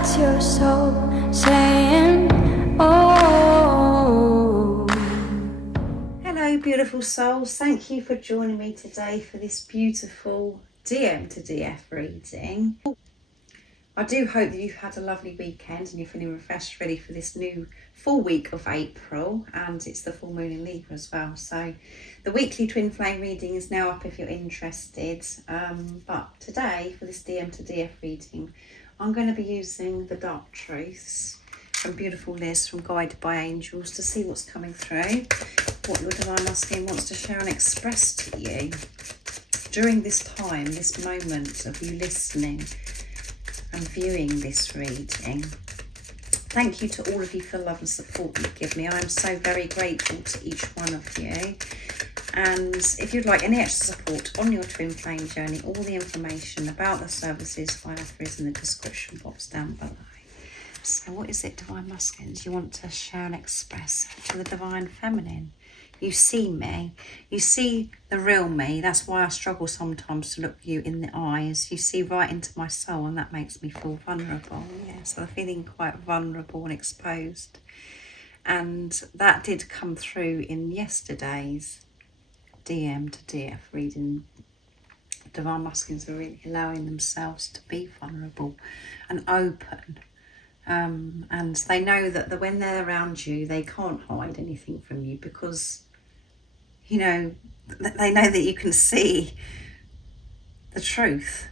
That's your soul saying, oh. Hello beautiful souls, thank you for joining me today for this beautiful DM to DF reading. I do hope that you've had a lovely weekend and you're feeling refreshed, ready for this new full week of April, and it's the full moon in Libra as well. So the weekly twin flame reading is now up if you're interested, but today for this DM to DF reading I'm going to be using the Dark Truths from beautiful Liz from Guided by Angels to see what's coming through, what your divine masculine wants to share and express to you during this time, this moment of you listening and viewing this reading. Thank you to all of you for love and support that you give me. I am so very grateful to each one of you. And if you'd like any extra support on your twin flame journey, all the information about the services I offer is in the description box down below. So what is it, divine masculines, you want to share and express to the divine feminine? You see me, you see the real me. That's why I struggle sometimes to look you in the eyes. You see right into my soul, and that makes me feel vulnerable. Yeah, so I'm feeling quite vulnerable and exposed. And that did come through in yesterday's DM to DF reading. Divine masculines are really allowing themselves to be vulnerable and open. And they know that when they're around you, they can't hide anything from you because, you know, they know that you can see the truth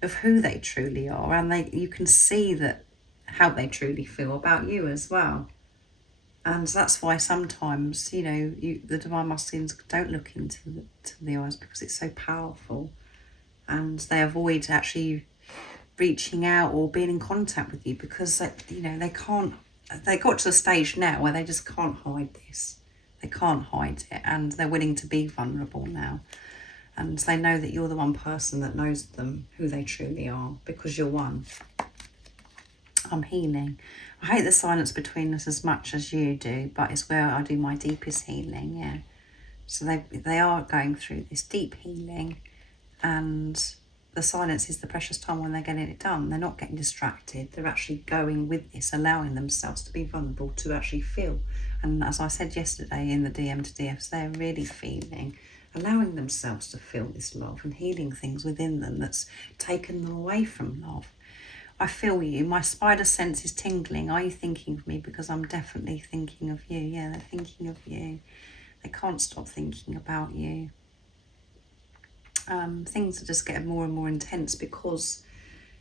of who they truly are, and you can see that how they truly feel about you as well. And that's why sometimes, you know, the divine masculines don't look into the eyes because it's so powerful, and they avoid actually reaching out or being in contact with you because, you know, they got to a stage now where they just can't hide this. They can't hide it, and they're willing to be vulnerable now. And they know that you're the one person that knows them, who they truly are, because you're one. I'm healing. I hate the silence between us as much as you do, but it's where I do my deepest healing, yeah. So they are going through this deep healing, and the silence is the precious time when they're getting it done. They're not getting distracted. They're actually going with this, allowing themselves to be vulnerable, to actually feel. And as I said yesterday in the DM to DFs, they're really feeling, allowing themselves to feel this love and healing things within them that's taken them away from love. I feel you. My spider sense is tingling. Are you thinking of me? Because I'm definitely thinking of you. Yeah, they're thinking of you. They can't stop thinking about you. Things are just getting more and more intense because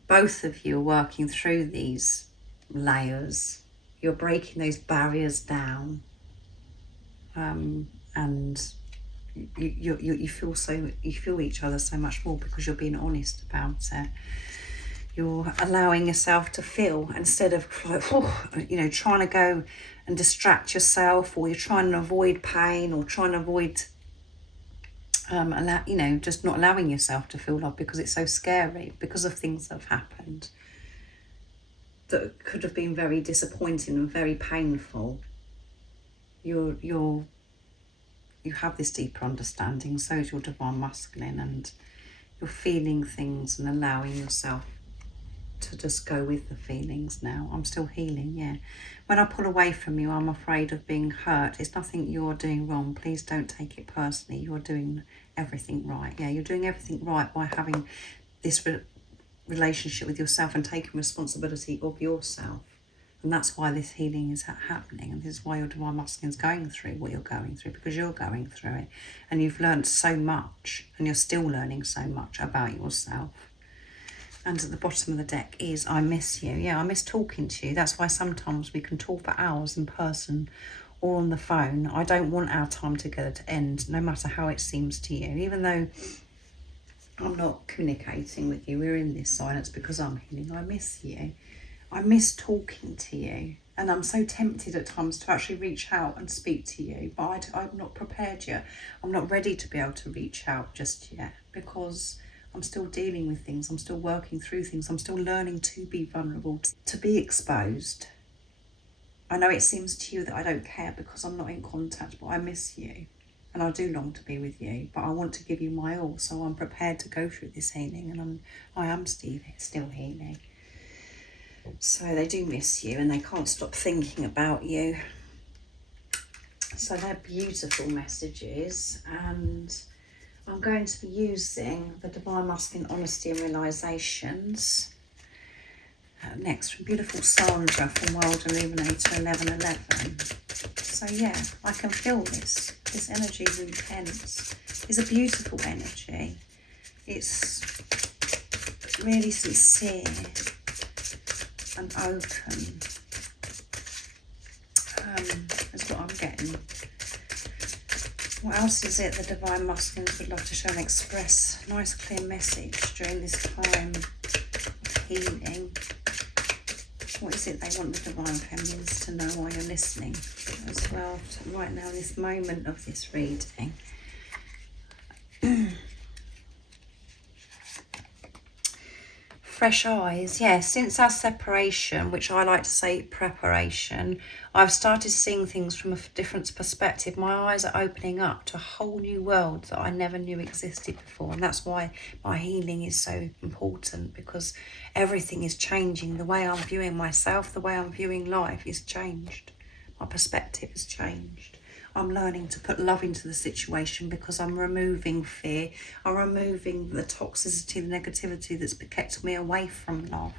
both of you are working through these layers. You're breaking those barriers down, and you feel each other so much more because you're being honest about it. You're allowing yourself to feel instead of, you know, trying to go and distract yourself, or you're trying to avoid pain, or trying to avoid you know, just not allowing yourself to feel love because it's so scary because of things that have happened that could have been very disappointing and very painful. You have this deeper understanding, so is your divine masculine, and you're feeling things and allowing yourself to just go with the feelings now. I'm still healing, yeah. When I pull away from you, I'm afraid of being hurt. It's nothing you're doing wrong. Please don't take it personally. You're doing everything right. Yeah, you're doing everything right by having this relationship with yourself and taking responsibility of yourself. And that's why this healing is happening. And this is why your divine masculine is going through what you're going through, because you're going through it. And you've learned so much, and you're still learning so much about yourself. And at the bottom of the deck is, I miss you. Yeah, I miss talking to you. That's why sometimes we can talk for hours in person or on the phone. I don't want our time together to end, no matter how it seems to you. Even though I'm not communicating with you, we're in this silence because I'm healing. I miss you. I miss talking to you. And I'm so tempted at times to actually reach out and speak to you. But I'm not prepared yet. I'm not ready to be able to reach out just yet because I'm still dealing with things. I'm still working through things. I'm still learning to be vulnerable, to be exposed. I know it seems to you that I don't care because I'm not in contact, but I miss you. And I do long to be with you, but I want to give you my all. So I'm prepared to go through this healing, and I am still healing. So they do miss you and they can't stop thinking about you. So they're beautiful messages, and I'm going to be using the Divine Masculine Honesty and Realizations next from beautiful Sandra from World Illuminator 1111. So yeah, I can feel this. This energy is intense. It's a beautiful energy. It's really sincere and open. That's what I'm getting. What else is it the Divine Masculines would love to show and express? Nice clear message during this time of healing. What is it they want the Divine Feminines to know while you're listening as well, right now in this moment of this reading? Fresh eyes, yeah. Since our separation, which I like to say preparation, I've started seeing things from a different perspective. My eyes are opening up to a whole new world that I never knew existed before. And that's why my healing is so important, because everything is changing. The way I'm viewing myself, the way I'm viewing life is changed. My perspective has changed. I'm learning to put love into the situation because I'm removing fear. I'm removing the toxicity, the negativity that's kept me away from love.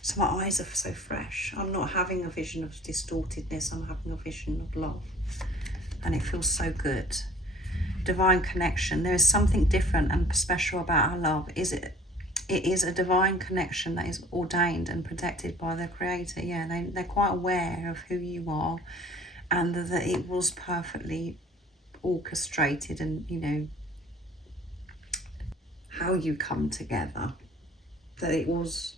So my eyes are so fresh. I'm not having a vision of distortedness. I'm having a vision of love. And it feels so good. Divine connection. There is something different and special about our love. It is a divine connection that is ordained and protected by the Creator. Yeah, they're quite aware of who you are, and that it was perfectly orchestrated, and you know how you come together, that it was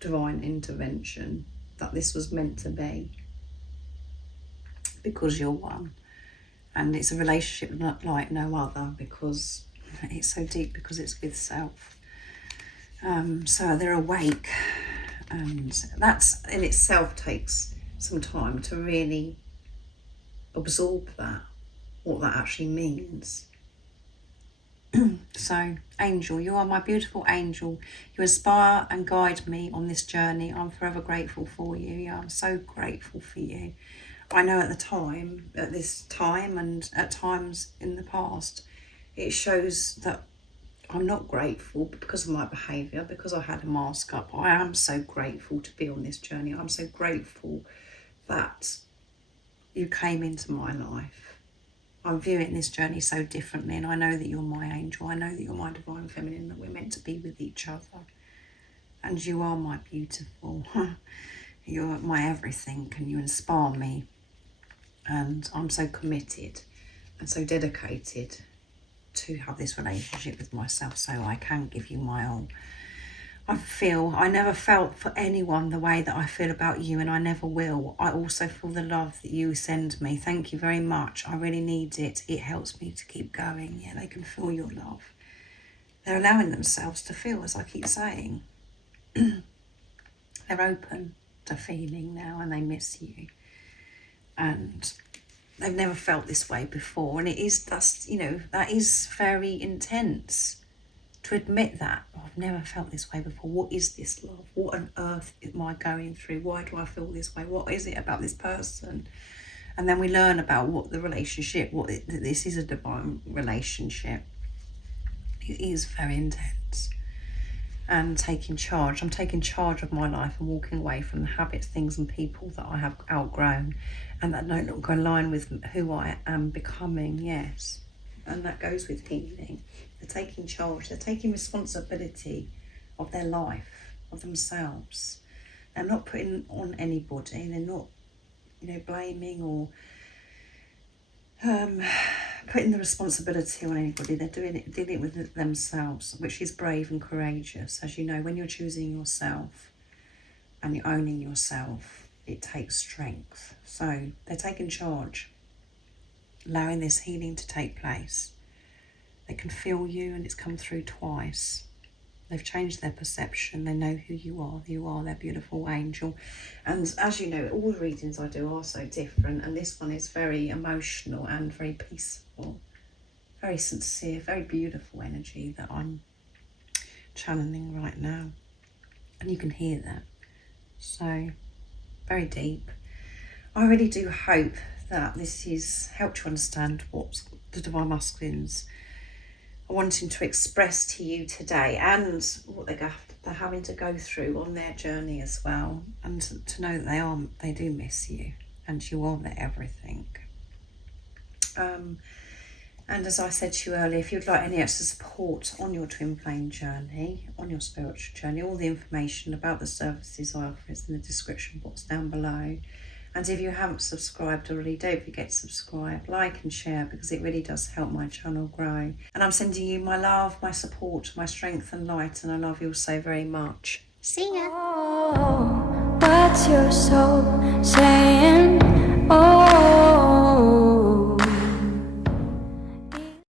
divine intervention, that this was meant to be, because you're one. And it's a relationship not like no other, because it's so deep, because it's with self. So they're awake, and that's in itself takes some time to really absorb that, what that actually means. So, angel, you are my beautiful angel. You inspire and guide me on this journey. I'm forever grateful for you. Yeah, I'm so grateful for you. I know at this time, and at times in the past, it shows that I'm not grateful because of my behaviour, because I had a mask up. I am so grateful to be on this journey. I'm so grateful that you came into my life. I'm viewing this journey so differently, and I know that you're my angel. I know that you're my divine feminine, that we're meant to be with each other. And you are my beautiful. You're my everything, and you inspire me. And I'm so committed and so dedicated to have this relationship with myself, so I can give you my all. I never felt for anyone the way that I feel about you, and I never will. I also feel the love that you send me. Thank you very much. I really need it. It helps me to keep going. Yeah, they can feel your love. They're allowing themselves to feel, as I keep saying. They're open to feeling now, and they miss you. And they've never felt this way before. And that is very intense. To admit that, I've never felt this way before. What is this love? What on earth am I going through? Why do I feel this way? What is it about this person? And then we learn about what the relationship, this is a divine relationship. It is very intense. And taking charge. I'm taking charge of my life and walking away from the habits, things and people that I have outgrown and that no longer align with who I am becoming, yes. And that goes with healing. They're taking charge. They're taking responsibility of their life, of themselves. They're not putting on anybody. They're not, blaming or putting the responsibility on anybody. They're dealing with it themselves, which is brave and courageous. As you know, when you're choosing yourself and you're owning yourself, it takes strength. So they're taking charge, allowing this healing to take place. They can feel you, and it's come through twice. They've changed their perception. They know who you are. You are their beautiful angel. And as you know, all the readings I do are so different. And this one is very emotional and very peaceful, very sincere, very beautiful energy that I'm channeling right now. And you can hear that. So, very deep. I really do hope that this has helped you understand what the Divine Masculines are wanting to express to you today, and what they're having to go through on their journey as well, and to know that they do miss you, and you are their everything. And as I said to you earlier, if you'd like any extra support on your twin flame journey, on your spiritual journey, all the information about the services I offer is in the description box down below. And if you haven't subscribed already, don't forget to subscribe, like and share, because it really does help my channel grow. And I'm sending you my love, my support, my strength and light, and I love you all so very much. See ya. Oh, what's your soul saying? Oh.